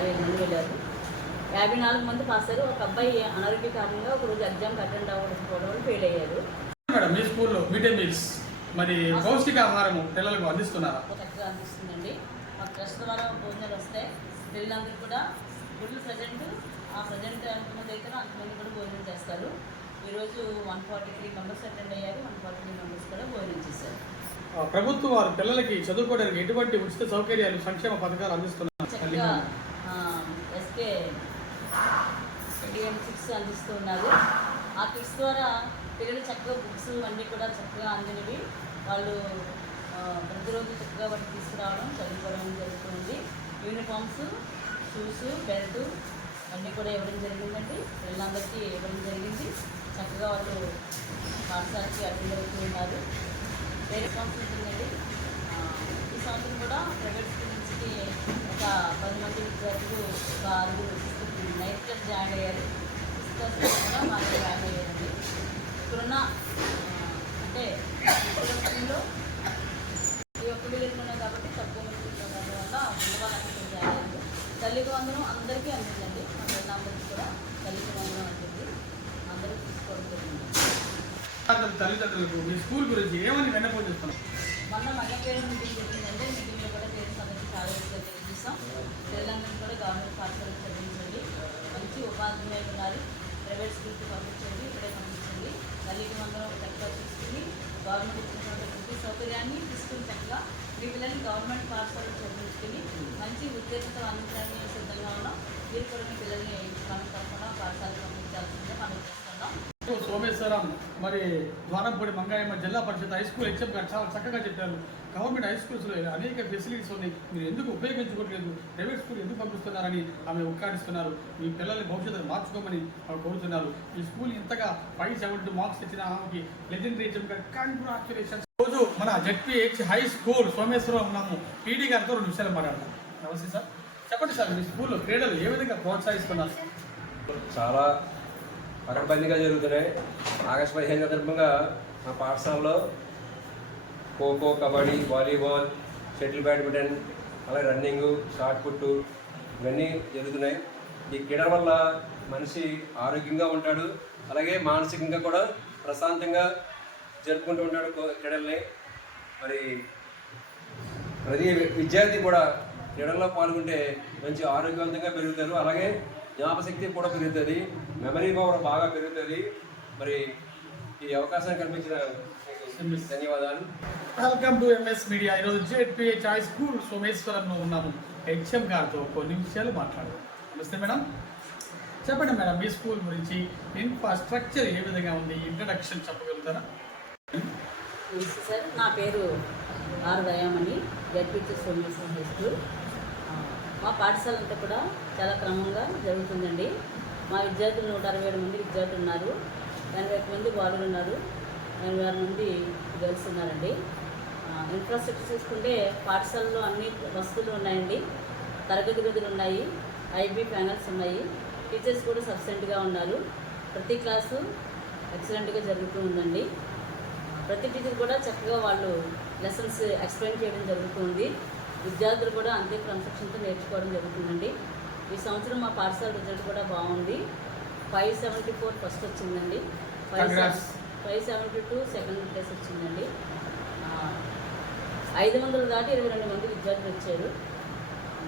55 మంది వెళ్ళారు. 54 మంది పాస్ అయ్యారు. ఒక అబ్బాయి అనారోగ్య కారణంగా ఒకరోజు ఎగ్జామ్కి అటెండ్ అవ్వకపోవడం వల్ల ఫెయిల్ అయ్యారు. మేడం మీ స్కూల్లో మిడ్ డే మీల్స్ మరి పౌష్టికాహారం పిల్లలకు అందిస్తున్నారా? చక్కగా అందిస్తుందండి. మాకు ట్రస్ట్ ద్వారా భోజనాలు వస్తాయి. పిల్లలందరూ కూడా గుడ్లు ప్రజెంట్ ఎంతమంది అయితే అంతమంది కూడా భోజనం చేస్తారు. ఈరోజు 143 మెంబర్స్ అటెండ్ అయ్యారు. 143 మెంబర్స్ కూడా భోజనం చేశారు. ప్రభుత్వం వారు పిల్లలకి చదువుకోవడానికి ఎటువంటి ఉచిత సౌకర్యాలు సంక్షేమ పథకాలు అందిస్తున్నారు? చక్కగా ఎస్కే కిట్స్ అందిస్తూ ఉన్నారు. ఆ కిట్స్ ద్వారా పిల్లలు చక్కగా బుక్స్ అన్నీ కూడా చక్కగా అందినవి. వాళ్ళు ప్రతిరోజు చక్కగా వాటిని తీసుకురావడం చదువుకోవడం జరుగుతుంది. యూనిఫామ్స్, షూస్, బెల్ట్ అన్నీ కూడా ఇవ్వడం జరిగిందండి. పిల్లలందరికీ ఇవ్వడం జరిగింది. చక్కగా వాళ్ళు పాఠశాలకి అటెండ్ అవుతూ ఉన్నారు. వేరే రెస్పాన్సిబిలిటీ ఉందండి. ఈ సంవత్సరం కూడా ప్రైవేట్ స్కూల్ నుంచి ఒక 10 మంది విద్యార్థులు, ఒక 6 9th క్లాస్ జాయిన్ అయ్యారు. 6th క్లాస్ కూడా మాకు జాయిన్ అయ్యారండి. ఇప్పుడున్న అంటే స్కూల్లో ఈ ఒక్క విలేజ్ ఉన్నాయి కాబట్టి తక్కువ మంది ఉండడం వల్ల ఉన్నవాళ్ళకి జాయిన్ అయ్యారు. తల్లికి వందనం అందరికీ అందిందండి. మా పిల్లలందరికీ కూడా తల్లికి వందనం అందింది. అందరూ తీసుకోవడం జరిగింది. తల్లిదండ్రులకు మీ స్కూల్ గురించి ఏమని విన్నపోతున్నాం? మొన్న మగ పేరు మీటింగ్ జరిగిందంటే మీటింగ్లో కూడా పేరెంట్స్ అందరికీ చాలా విధంగా తెలియజేస్తాం. పిల్లలందరినీ కూడా గవర్నమెంట్ పాఠశాలకు చదివించండి. మంచి ఉపాధ్యాయులు ఉన్నారు. ప్రైవేట్ స్కూల్కి పంపించండి. ఇక్కడే పంపించండి. తల్లికి వందనం చక్కగా తీసుకుని గవర్నమెంట్ ఇచ్చినటువంటి ప్రతి సౌకర్యాన్ని తీసుకుని చక్కగా మీ పిల్లల్ని గవర్నమెంట్ పాఠశాలకు చదివించుకుని మంచి ఉత్తీర్ణత అందించడానికి సిద్ధంగా ఉన్నాం. మీరు కూడా మీ పిల్లల్ని మనం తప్పకుండా పాఠశాలకు పంపించాల్సిందే మనం చేస్తున్నాం. సోమేశ్వరం మరి ద్వారంపూడి మంగాయమ్మ జిల్లా పరిషత్ హై స్కూల్ హెచ్ఎం గారు చాలా చక్కగా చెప్పారు. గవర్నమెంట్ హై స్కూల్స్లో అనేక ఫెసిలిటీస్ ఉన్నాయి, మీరు ఎందుకు ఉపయోగించుకోవట్లేదు, ప్రైవేట్ స్కూల్ ఎందుకు పంపిస్తున్నారని ఆమె ఉద్ఘాటిస్తున్నారు. మీ పిల్లల్ని భవిష్యత్తు మార్చుకోమని ఆమె కోరుతున్నారు. ఈ స్కూల్ ఇంతగా 572 మార్క్స్ ఇచ్చిన ఆమెకి లెజెండరీ హెచ్ఎం గారు కంగ్రాచులేషన్స్. రోజు మన జెడ్పీహెచ్ హై స్కూల్ సోమేశ్వరం ఉన్నాము. పీడీ గారితో 2 నిమిషాలు మాట్లాడతాం. నమస్తే సార్, చెప్పండి సార్, మీ స్కూల్లో క్రీడలు ఏ విధంగా ప్రోత్సహిస్తున్నారు? చాలా పకడ్బందీగా జరుగుతున్నాయి. ఆగస్టు 15 సందర్భంగా మా పాఠశాలలో kho kho, kabaddi, volleyball, shuttle badminton, అలాగే రన్నింగు, షార్ట్ పుట్టు ఇవన్నీ జరుగుతున్నాయి. ఈ క్రీడల వల్ల మనిషి ఆరోగ్యంగా ఉంటాడు, అలాగే మానసికంగా కూడా ప్రశాంతంగా జరుపుకుంటూ ఉంటాడు క్రీడల్ని. మరి ప్రతి విద్యార్థి కూడా క్రీడల్లో పాల్గొంటే మంచి ఆరోగ్యవంతంగా పెరుగుతారు, అలాగే జ్ఞాపశక్తి కూడా పెరుగుతుంది, మెమరీ పవర్ బాగా పెరుగుతుంది. మరి ఈ అవకాశం కల్పించిన ధన్యవాదాలు. Welcome to MS media. ఈరోజు జెడ్పీహెచ్ హై స్కూల్ సోమేశ్వరంలో ఉన్నాము. హెచ్ఎం గారితో కొన్ని నిమిషాలు మాట్లాడదాం. నమస్తే మేడం, చెప్పండి మేడం, మీ స్కూల్ గురించి ఇన్ఫ్రాస్ట్రక్చర్ ఏ విధంగా ఉంది, ఇంట్రడక్షన్ చెప్పగలుగుతారా? సార్, నా పేరు R Dayamani, ZPH Someshwaram high school. మా పాఠశాల అంతా కూడా చాలా క్రమంగా జరుగుతుందండి. మా విద్యార్థులు 167 మంది విద్యార్థులు ఉన్నారు. 81 మంది బాలులు ఉన్నారు. 86 మంది గర్ల్స్ ఉన్నారండి. ఇన్ఫ్రాస్ట్రక్చర్ చూసుకుంటే పాఠశాలలో అన్ని వసతులు ఉన్నాయండి. తరగతి గదులు ఉన్నాయి, ఐబీ ప్యానల్స్ ఉన్నాయి, టీచర్స్ కూడా సఫిషియెంట్గా ఉన్నారు. ప్రతి క్లాసు ఎక్సలెంట్గా జరుగుతూ ఉందండి. ప్రతి టీచర్ కూడా చక్కగా వాళ్ళు లెసన్స్ ఎక్స్ప్లెయిన్ చేయడం జరుగుతుంది. విద్యార్థులు కూడా అంతే క్రమశిక్షణతో నేర్చుకోవడం జరుగుతుందండి. ఈ సంవత్సరం మా పాఠశాల రిజల్ట్ కూడా బాగుంది. 574 ఫస్ట్ వచ్చిందండి, 572 సెకండ్ ప్లేస్ వచ్చిందండి. 500 దాటి 22 మంది విద్యార్థులు వచ్చారు.